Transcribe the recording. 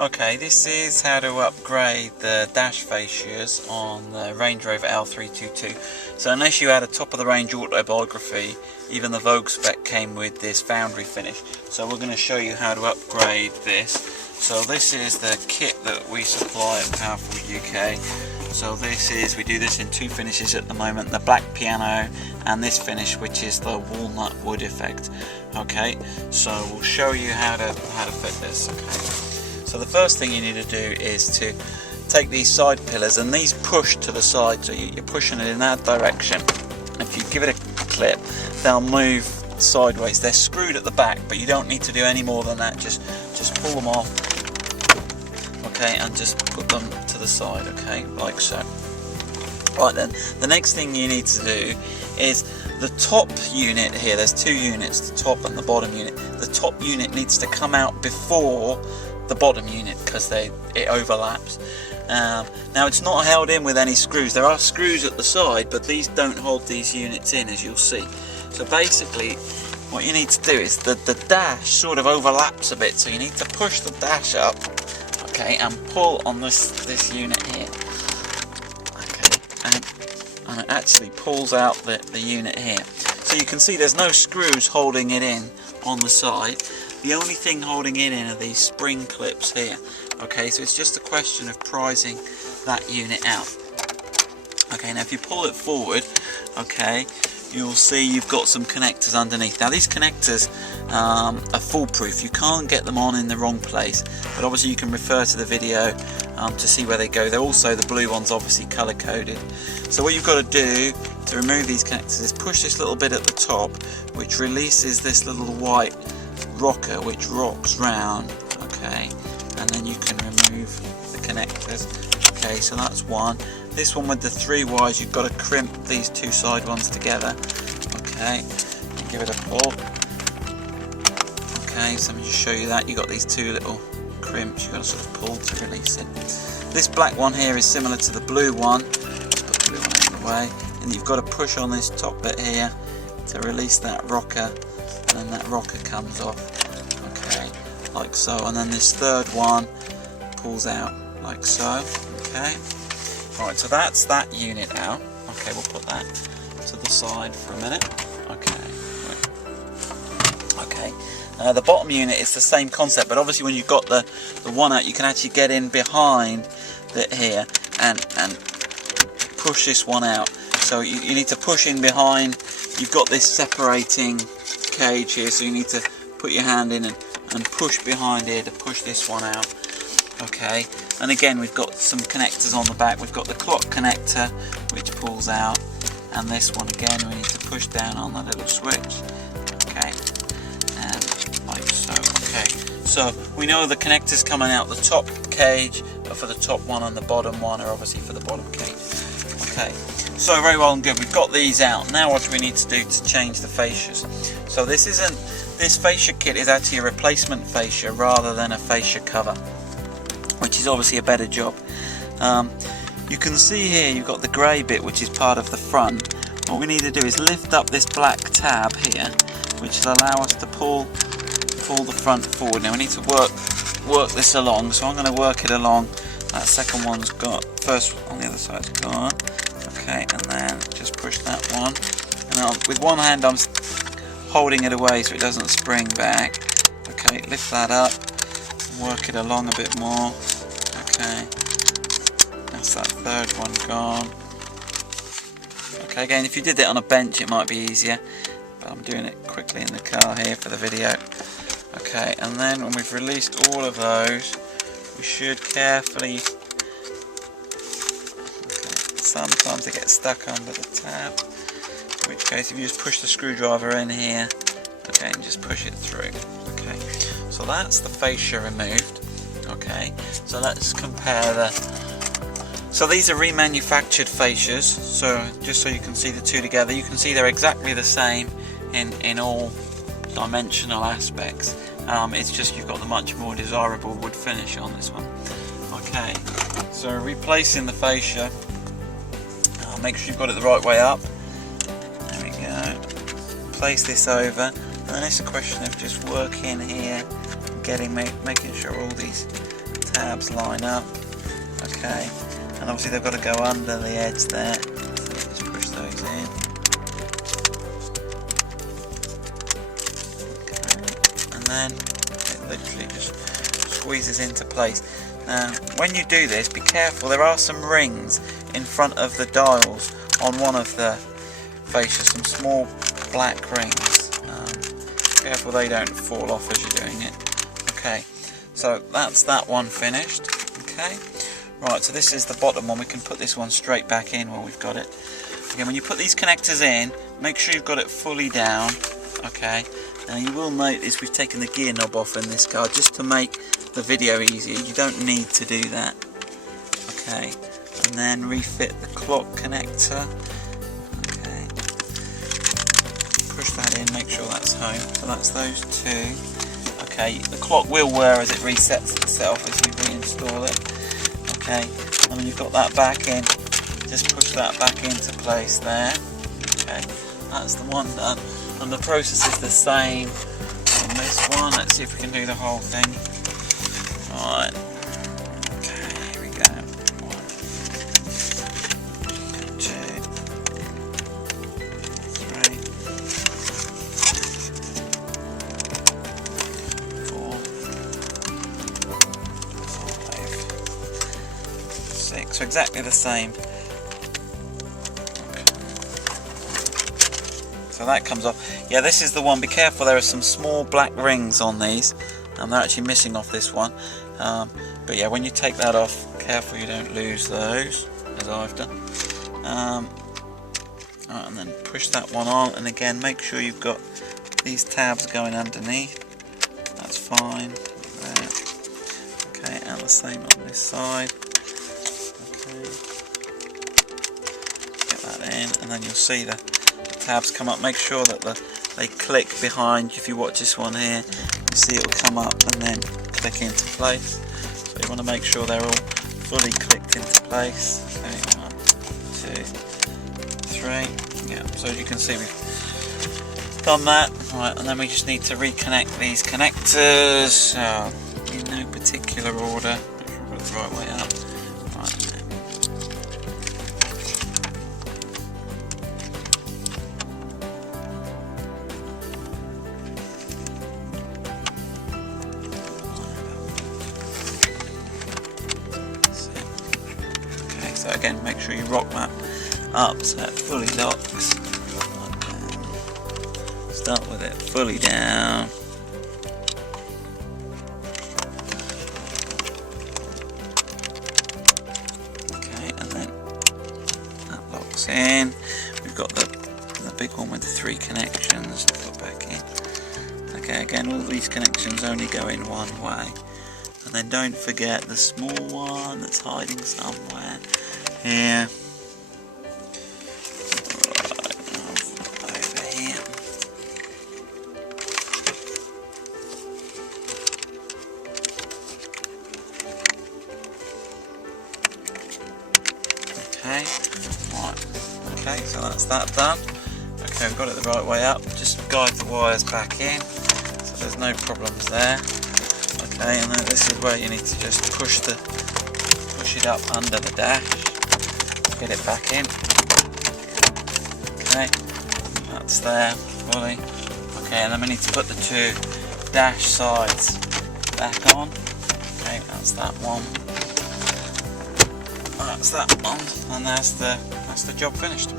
Okay, this is how to upgrade the dash fascias on the Range Rover L322. So unless you had a top of the range autobiography, even the Vogue spec came with this foundry finish. So we're going to show you how to upgrade this. So this is the kit that we supply at Powerful UK. So we do this in two finishes at the moment, the black piano and this finish, which is the walnut wood effect. Okay, so we'll show you how to fit this. Okay. So the first thing you need to do is to take these side pillars, and these push to the side, so you're pushing it in that direction. If you give it a clip, they'll move sideways. They're screwed at the back, but you don't need to do any more than that. Just pull them off, okay, and just put them to the side, okay, like so. Right then, the next thing you need to do is the top unit here. There's two units, the top and the bottom unit. The top unit needs to come out before the bottom unit because it overlaps. Now it's not held in with any screws. There are screws at the side, but these don't hold these units in, as you'll see. So basically what you need to do is the dash sort of overlaps a bit, so you need to push the dash up, okay, and pull on this unit here, okay, and it actually pulls out the unit here. So you can see there's no screws holding it in on the side. The only thing holding it in are these spring clips here. Okay, so it's just a question of prising that unit out. Okay, now if you pull it forward, okay, you'll see you've got some connectors underneath. Now these connectors are foolproof. You can't get them on in the wrong place, but obviously you can refer to the video to see where they go. They're also, the blue one's obviously color coded. So what you've got to do to remove these connectors is push this little bit at the top, which releases this little white rocker which rocks round, okay, and then you can remove the connectors. Okay, so that's one. This one with the three wires, you've got to crimp these two side ones together, okay, give it a pull. Okay, so let me just show you that. You've got these two little crimps you've got to sort of pull to release it. This black one here is similar to the blue one. Just put the blue one out of the way, and you've got to push on this top bit here to release that rocker, and then that rocker comes off, okay, like so, and then this third one pulls out like so, okay. Alright, so that's that unit out. Okay, we'll put that to the side for a minute. Okay, okay. The bottom unit is the same concept, but obviously when you've got the one out, you can actually get in behind it here and push this one out. So you need to push in behind. You've got this separating cage here, so you need to put your hand in and push behind here to push this one out, okay. And again, we've got some connectors on the back. We've got the clock connector which pulls out, and this one again we need to push down on the little switch, okay, and like so. Okay, so we know the connectors coming out the top cage are for the top one, and the bottom one are obviously for the bottom cage. Okay, so very well and good, we've got these out. Now what do we need to do to change the fascias? So this fascia kit is actually a replacement fascia rather than a fascia cover, which is obviously a better job. You can see here you've got the grey bit which is part of the front. What we need to do is lift up this black tab here, which will allow us to pull the front forward. Now we need to work this along, so I'm going to work it along. That second one's got, first on the other side's gone, okay, and then just push that one, and with one hand I'm holding it away so it doesn't spring back. Okay, lift that up, work it along a bit more. Okay, that's that third one gone. Okay, again, if you did it on a bench it might be easier, but I'm doing it quickly in the car here for the video. Okay, and then when we've released all of those, we should carefully, okay, sometimes they get stuck under the tab, in which case if you just push the screwdriver in here, okay, and just push it through. Okay, so that's the fascia removed. Okay, so let's compare so these are remanufactured fascias, so just so you can see the two together, you can see they're exactly the same in all dimensional aspects. It's just you've got the much more desirable wood finish on this one. Okay, so replacing the fascia, make sure you've got it the right way up. There we go. Place this over, and then it's a question of just working here, making sure all these tabs line up. Okay, and obviously they've got to go under the edge there. So just push those in. Okay, and then it literally just squeezes into place. Now, when you do this, be careful. There are some rings in front of the dials on one of the fascia, some small black rings. Careful they don't fall off as you're doing it. Okay, so that's that one finished. Okay, right, so this is the bottom one. We can put this one straight back in when we've got it. Again, when you put these connectors in, make sure you've got it fully down. Okay, now you will notice we've taken the gear knob off in this car just to make the video easier. You don't need to do that. Okay, and then refit the clock connector. Okay, push that in, make sure that's home. So that's those two. Okay, the clock will whir as it resets itself as you reinstall it. Okay, and when you've got that back in, just push that back into place there. Okay, that's the one done. And the process is the same on this one. Let's see if we can do the whole thing. Right. Okay, here we go. 1, 2, 3, 4, 5, 6. So exactly the same. So that comes off. Yeah, this is the one. Be careful, there are some small black rings on these, and they're actually missing off this one. But yeah, when you take that off, careful you don't lose those, as I've done. Right, and then push that one on, and again, make sure you've got these tabs going underneath. That's fine. There. Okay, and the same on this side. Okay. Get that in, and then you'll see the tabs come up. Make sure that they click behind. If you watch this one here, you see it will come up and then click into place. So you want to make sure they're all fully clicked into place. Okay, 1, 2, 3. Yeah, so as you can see, we've done that. Right, and then we just need to reconnect these connectors in no particular order. Make sure we've got it the right way up. So again, make sure you rock that up so it fully locks. Start with it fully down. Okay, and then that locks in. We've got the big one with the 3 connections to put back in. Okay, again, all these connections only go in one way. And then don't forget the small one that's hiding somewhere here. Right, over here. Okay, right. Okay, so that's that done. Okay, we've got it the right way up. Just guide the wires back in, so there's no problems there. Okay, and then this is where you need to just push it up under the dash. Get it back in. Okay, that's there fully. Okay, and then we need to put the 2 dash sides back on. Okay, that's that one. That's that one, and that's the job finished.